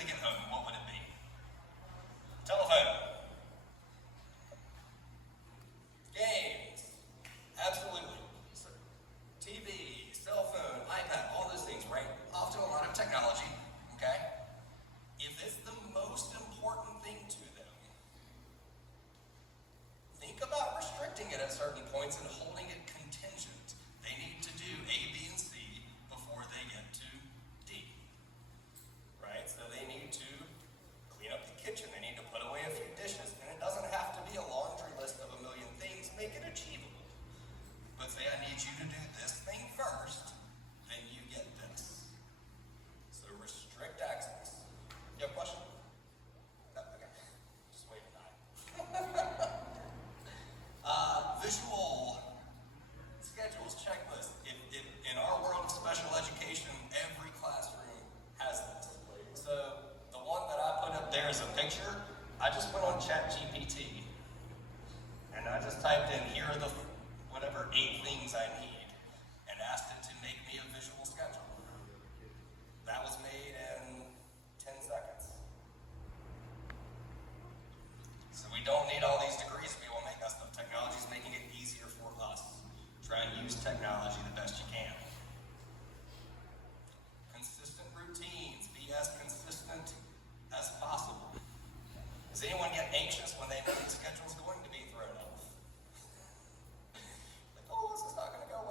they get home, what would it be? Telephone. Games. Absolutely. TV, cell phone, iPad, all those things, right? Often a lot of technology, okay? If it's the most important thing to them, think about restricting it at certain points and holding it contingent. They need to do A, B, and C before they get to D, right? So they need to clean up the kitchen. They need to put away a few dishes. And it doesn't have to be a laundry list of a million things. Make it achievable. But say, I need you to do this thing first, then you get this. So restrict access. You have a question? No, okay. Just wait a minute. Visual schedules, checklists. In our world of special education, every classroom has this. So the one that I put up there is a picture. I just went on ChatGPT and I just typed in, here are the whatever 8 things I need, and asked it to make me a visual schedule. That was made in 10 seconds. So we don't need all these degrees to be able to make that stuff. Technology is making it easier for us. Try and use technology the best you can. Consistent routines. Be as consistent as possible. Does anyone get anxious when they know the schedule's going to be thrown off? Like, oh, this is not going to go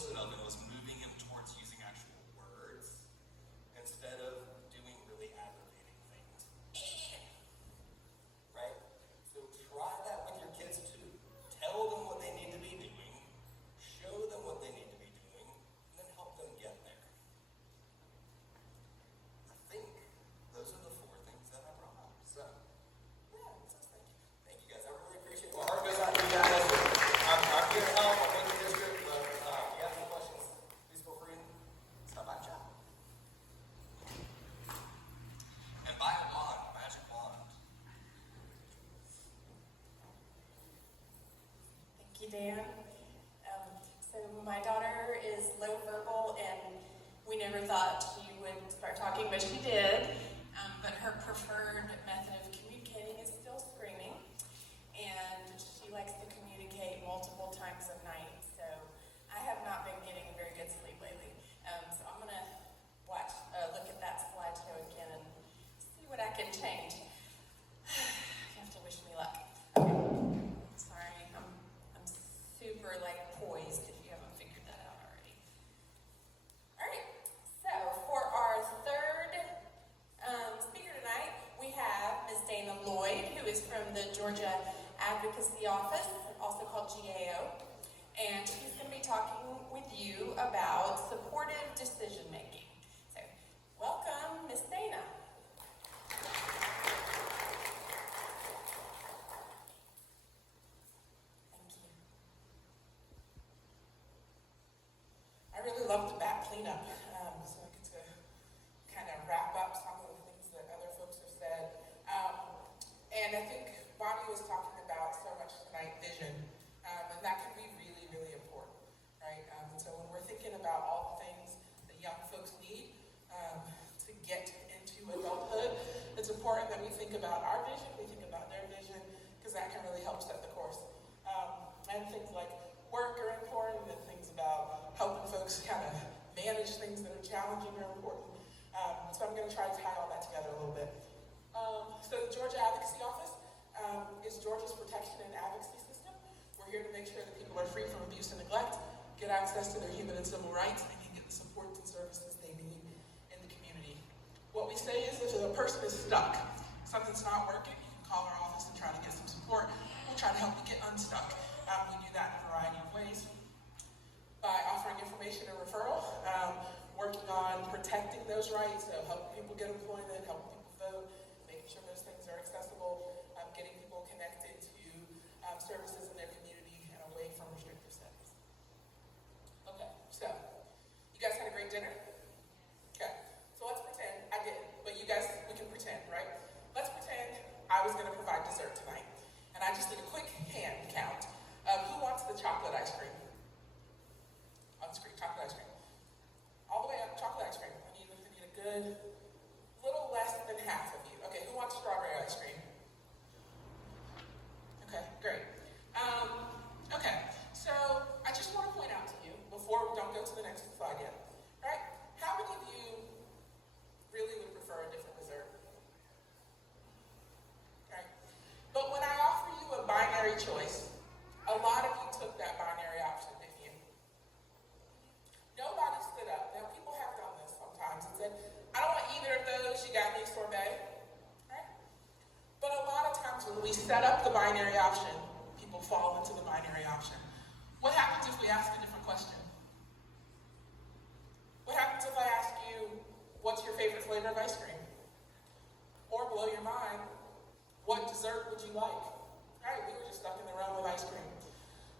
reinforcement of it was moving him towards using actual words instead of doing really aggravating things. Right? So try that with your kids too. Tell them what they need to be doing, show them what they need to be doing, and then help them get there. I think those are the 4 things that I brought up. So, yeah, so thank you. Thank you guys. I really appreciate it. My heart goes out to you guys. I'm here to help. I'm in the district, but if you have any questions, please feel free to stop by and chat. And buy a wand, magic wand. Thank you, Dan. So my daughter is low verbal, and we never thought she would start talking, but she did. But her preferred method of communicating is still screaming, and she likes to communicate multiple times a night. So I have not been getting very good sleep lately. So I'm gonna look at that slideshow again and see what I can change. You have to wish me luck. Okay. Sorry, I'm super poised if you haven't figured that out already. All right, so for our third speaker tonight, we have Ms. Dana Lloyd, who is from the Georgia Advocacy Office, also called GAO, and she's going to be talking with you about supportive decision making. So, welcome, Ms. Dana. I really love the back cleanup, so I get to kind of wrap up some of the things that other folks have said. And I think Bonnie was talking about so much tonight, vision, and that can be really, really important, right? So when we're thinking about all the things that young folks need to get into adulthood, it's important that we think about our vision, we think about their vision, because that can really help set the course. And things like work are important, and things about helping folks kind of manage things that are challenging are important. So I'm going to try to tie all that together a little bit. So the Georgia Advocacy Office is Georgia's protection and advocacy system. We're here to make sure that people are free from abuse and neglect, get access to their human and civil rights, and can get the support and services they need in the community. What we say is if a person is stuck, something's not working, you can call our office and try to get some support. We'll try to help you get unstuck. We do that in a variety of ways. By offering information and referral, working on protecting those rights, so helping people get employment, helping people vote, making sure those things are accessible, getting people connected to services in their community and away from restrictive settings. Okay, so you guys had a great dinner? Okay, so let's pretend I didn't, but you guys, we can pretend, right? Let's pretend I was going to provide dessert tonight, and I just need a quick hand count of who wants the chocolate ice cream? On the screen, chocolate ice cream. All the way up, chocolate ice cream. I need a good, little less than half of you. Okay, who wants strawberry ice cream? Okay, great. Okay, so I just want to point out to you, before we don't go to the next slide yet, right? How many of you really would prefer a different dessert? Right? But when I offer you a binary choice, a lot of you took that binary option, didn't you? Nobody stood up. Now, people have done this sometimes and said, I don't want either of those, you got me sorbet. Right? But a lot of times when we set up the binary option, people fall into the binary option. What happens if we ask a different question? What happens if I ask you, what's your favorite flavor of ice cream? Or blow your mind, what dessert would you like? Right, we were just stuck in the realm of ice cream.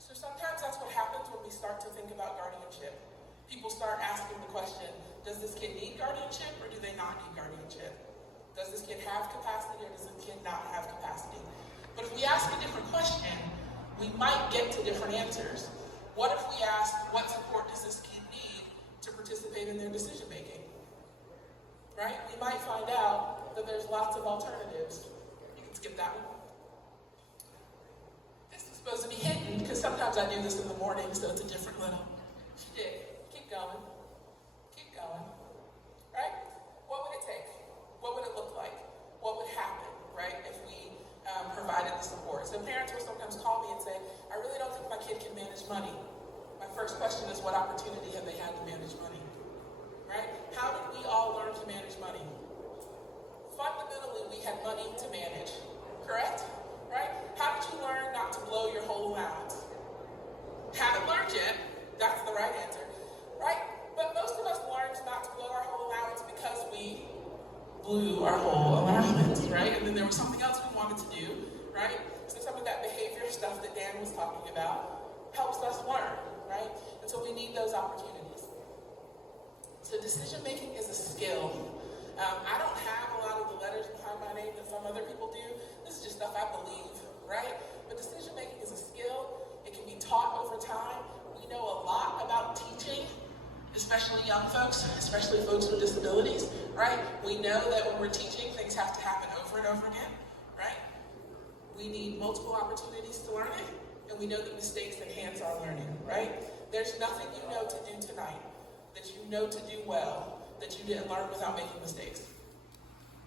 So sometimes that's what happens when we start to think about guardianship. People start asking the question, does this kid need guardianship or do they not need guardianship? Does this kid have capacity or does this kid not have capacity? But if we ask a different question, we might get to different answers. What if we ask, what support does this kid need to participate in their decision making? Right? We might find out that there's lots of alternatives. You can skip that one. This is supposed to be hidden because sometimes I do this in the morning, so it's a different little shtick. Keep going. Keep going. Right? What would it take? What would it look like? What would happen, right, if we provided the support? So parents will sometimes call me and say, I really don't think my kid can manage money. My first question is, what opportunities correct? Right? How did you learn not to blow your whole allowance? Haven't learned yet. That's the right answer, right? But most of us learned not to blow our whole allowance because we blew our whole allowance, right? And then there was something else we wanted to do, right? So some of that behavior stuff that Dan was talking about helps us learn, right? And so we need those opportunities. So decision making is a skill. I don't have a lot of the letters behind my name that some other people do. This is just stuff I believe, right? But decision making is a skill. It can be taught over time. We know a lot about teaching, especially young folks, especially folks with disabilities, right? We know that when we're teaching, things have to happen over and over again, right? We need multiple opportunities to learn it, and we know that mistakes enhance our learning, right? There's nothing you know to do tonight that you know to do well that you didn't learn without making mistakes.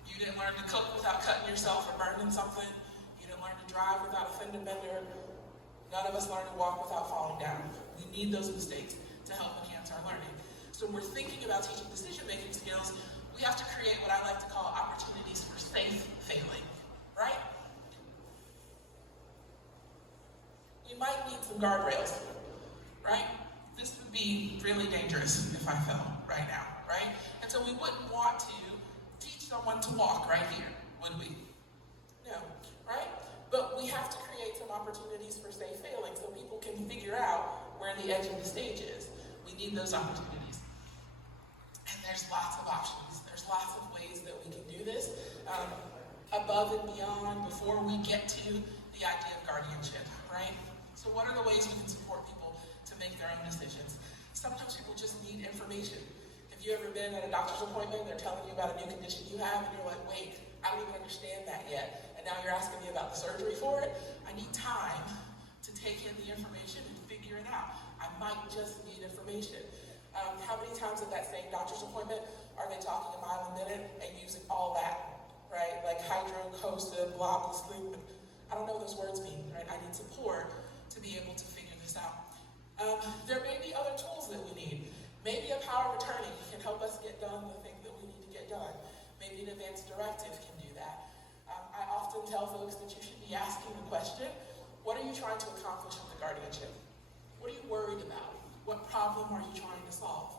You didn't learn to cook without cutting yourself or burning something. You didn't learn to drive without a fender bender. None of us learn to walk without falling down. We need those mistakes to help enhance our learning. So when we're thinking about teaching decision-making skills, we have to create what I like to call opportunities for safe failing, right? We might need some guardrails, right? This would be really dangerous if I fell right now, right? And so we wouldn't want to teach someone to walk right here, would we? No, right? But we have to create some opportunities for safe failing so people can figure out where the edge of the stage is. We need those opportunities. And there's lots of options. There's lots of ways that we can do this, above and beyond, before we get to the idea of guardianship, right? So what are the ways we can support people to make their own decisions? Sometimes people just need information. Have you ever been at a doctor's appointment, they're telling you about a new condition you have, and you're like, wait, I don't even understand that yet, and now you're asking me about the surgery for it? I need time to take in the information and figure it out. I might just need information. How many times at that same doctor's appointment are they talking a mile a minute and using all that, right? Like hydrocosid, blah, blah, sleep. I don't know what those words mean, right? I need support to be able to figure this out. There may be other tools that we need. Maybe a power of attorney can help us get done the thing that we need to get done. Maybe an advance directive can do that. I often tell folks that you should be asking the question, what are you trying to accomplish with the guardianship? What are you worried about? What problem are you trying to solve?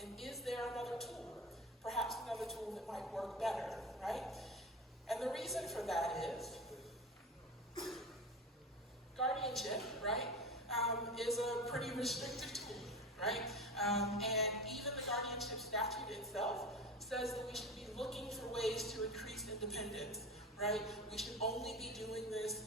And is there another tool? Perhaps another tool that might work better, right? And the reason for that is guardianship, right, is a pretty restrictive tool, right? And even the guardianship statute itself says that we should be looking for ways to increase independence, right? We should only be doing this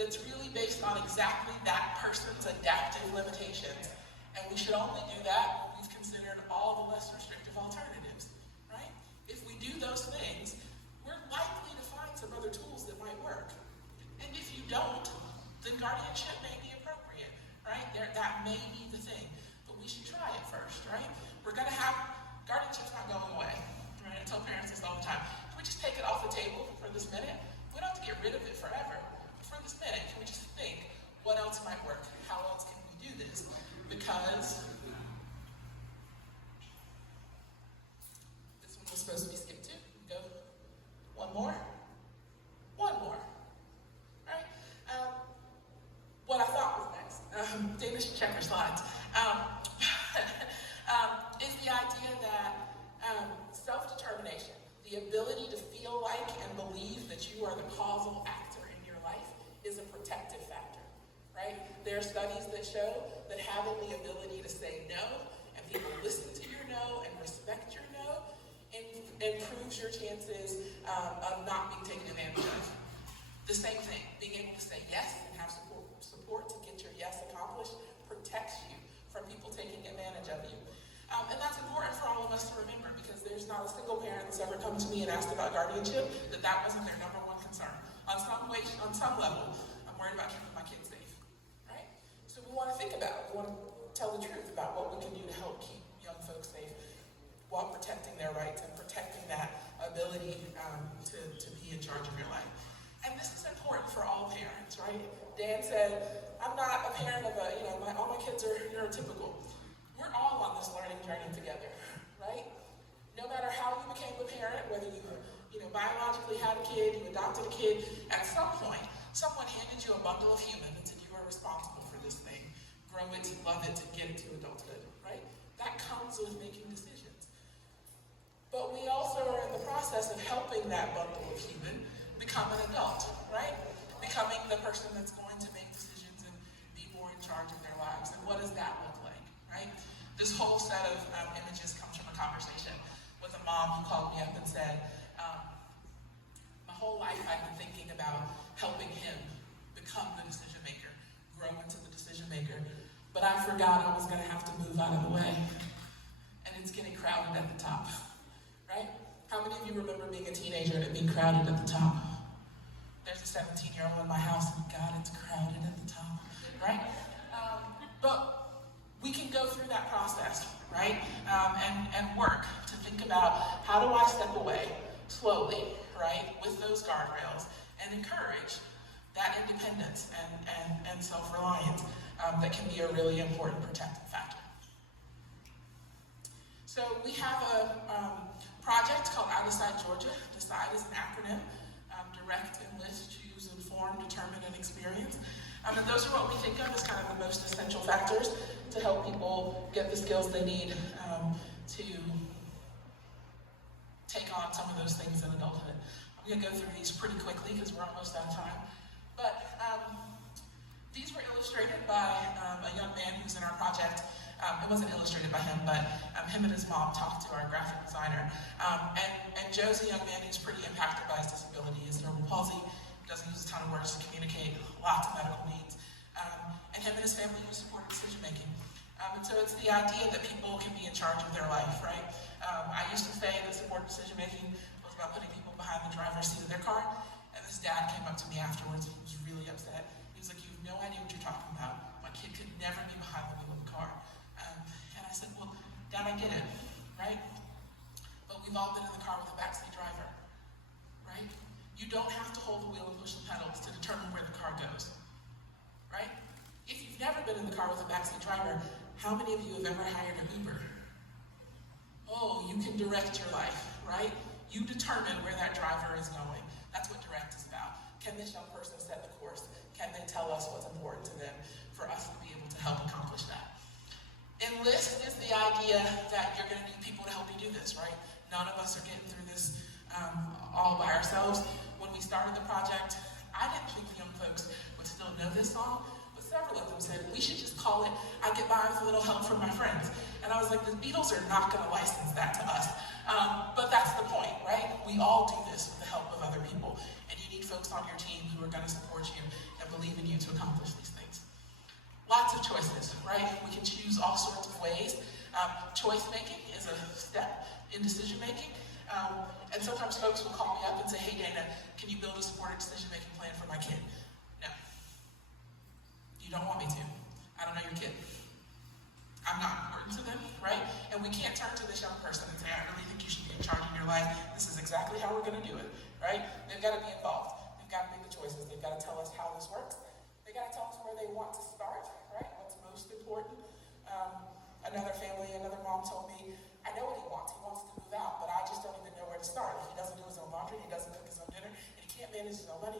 that's really based on exactly that person's adaptive limitations. And we should only do that when we've considered all the less restrictive alternatives, right? If we do those things, we're likely to find some other tools that might work. And if you don't, then guardianship may be appropriate, right? That may be the thing. But we should try it first, right? We're gonna have, guardianship's not going away, right? I tell parents this all the time. Can we just take it off the table for this minute? We don't have to get rid of it forever. But for this minute, can we just think, what else might work? How else can we do this? Because this one was supposed to be skipped too. Go one more. One more. Right? What I thought was next. Dana should check her slides. Is the idea that self-determination, the ability to feel like and believe that you are the causal actor in your life, is a protective factor, right? There are studies that show that having the ability to say no, and people listen to your no and respect your no, improves your chances of not being taken advantage of. The same thing, being able to say yes and have support to get your yes accomplished protects you from people taking advantage of you. And that's important for all of us to remember, because there's not a single parent that's ever come to me and asked about guardianship that wasn't their number one concern. On some level, I'm worried about keeping my kids safe, right? So we want to think about it. We want to tell the truth about what we can do to help keep young folks safe while protecting their rights and protecting that ability to be in charge of your life. And this is important for all parents, right? Dan said, I'm not a parent of all my kids are neurotypical. We're all on this learning journey together, right? No matter how you became a parent, whether you biologically had a kid, you adopted a kid, at grow it, to love it, to get it to adulthood, right? That comes with making decisions. But we also are in the process of helping that bundle of human become an adult, right? Becoming the person that's going to make decisions and be more in charge of their lives. And what does that look like, right? This whole set of images comes from a conversation with a mom who called me up and said, my whole life I've been thinking about helping him become the decision maker, grow into the decision maker, but I forgot I was going to have to move out of the way. And it's getting crowded at the top, right? How many of you remember being a teenager and it being crowded at the top? There's a 17-year-old in my house, and God, it's crowded at the top, right? But we can go through that process, right? And work to think about, how do I step away slowly, right, with those guardrails and encourage that independence and self-reliance that can be a really important protective factor. So we have a project called I Decide Georgia. DECIDE is an acronym. Direct, enlist, choose, inform, determine, and experience. And those are what we think of as kind of the most essential factors to help people get the skills they need to take on some of those things in adulthood. I'm going to go through these pretty quickly because we're almost out of time. But these were illustrated by a young man who's in our project. It wasn't illustrated by him, but him and his mom talked to our graphic designer. And Joe's a young man who's pretty impacted by his disability. He has cerebral palsy, doesn't use a ton of words to communicate, lots of medical needs. And him and his family use supported decision making. And so it's the idea that people can be in charge of their life, right? I used to say that supported decision making was about putting people behind the driver's seat of their car. And this dad came up to me afterwards, he was really upset. He was like, "You have no idea what you're talking about. My kid could never be behind the wheel of the car." And I said, "Well, Dad, I get it, right? But we've all been in the car with a backseat driver, right? You don't have to hold the wheel and push the pedals to determine where the car goes, right? If you've never been in the car with a backseat driver, how many of you have ever hired an Uber? Oh, you can direct your life, right? You determine where that driver is going. That's what direct is about. Can this young person set the course? Can they tell us what's important to them for us to be able to help accomplish that? Enlist is the idea that you're going to need people to help you do this, right? None of us are getting through this all by ourselves. When we started the project, I didn't think the young folks would still know this song, but several of them said, "We should just call it I Get By With a Little Help From My Friends." And I was like, the Beatles are not going to license that to us. But that's the point, right? We all do this with the help of other people. And you need folks on your team who are going to support you and believe in you to accomplish these things. Lots of choices, right? We can choose all sorts of ways. Choice making is a step in decision making. And sometimes folks will call me up and say, "Hey Dana, can you build a supported decision making plan for my kid?" No. You don't want me to. I don't know your kid. I'm not important to them, right? And we can't turn to this young person and say, "I really think you should be in charge of your life. This is exactly how we're going to do it," right? They've got to be involved. They've got to make the choices. They've got to tell us how this works. They've got to tell us where they want to start, right? What's most important. Another family, another mom told me, "I know what he wants. He wants to move out, but I just don't even know where to start. If he doesn't do his own laundry, he doesn't cook his own dinner, and he can't manage his own money,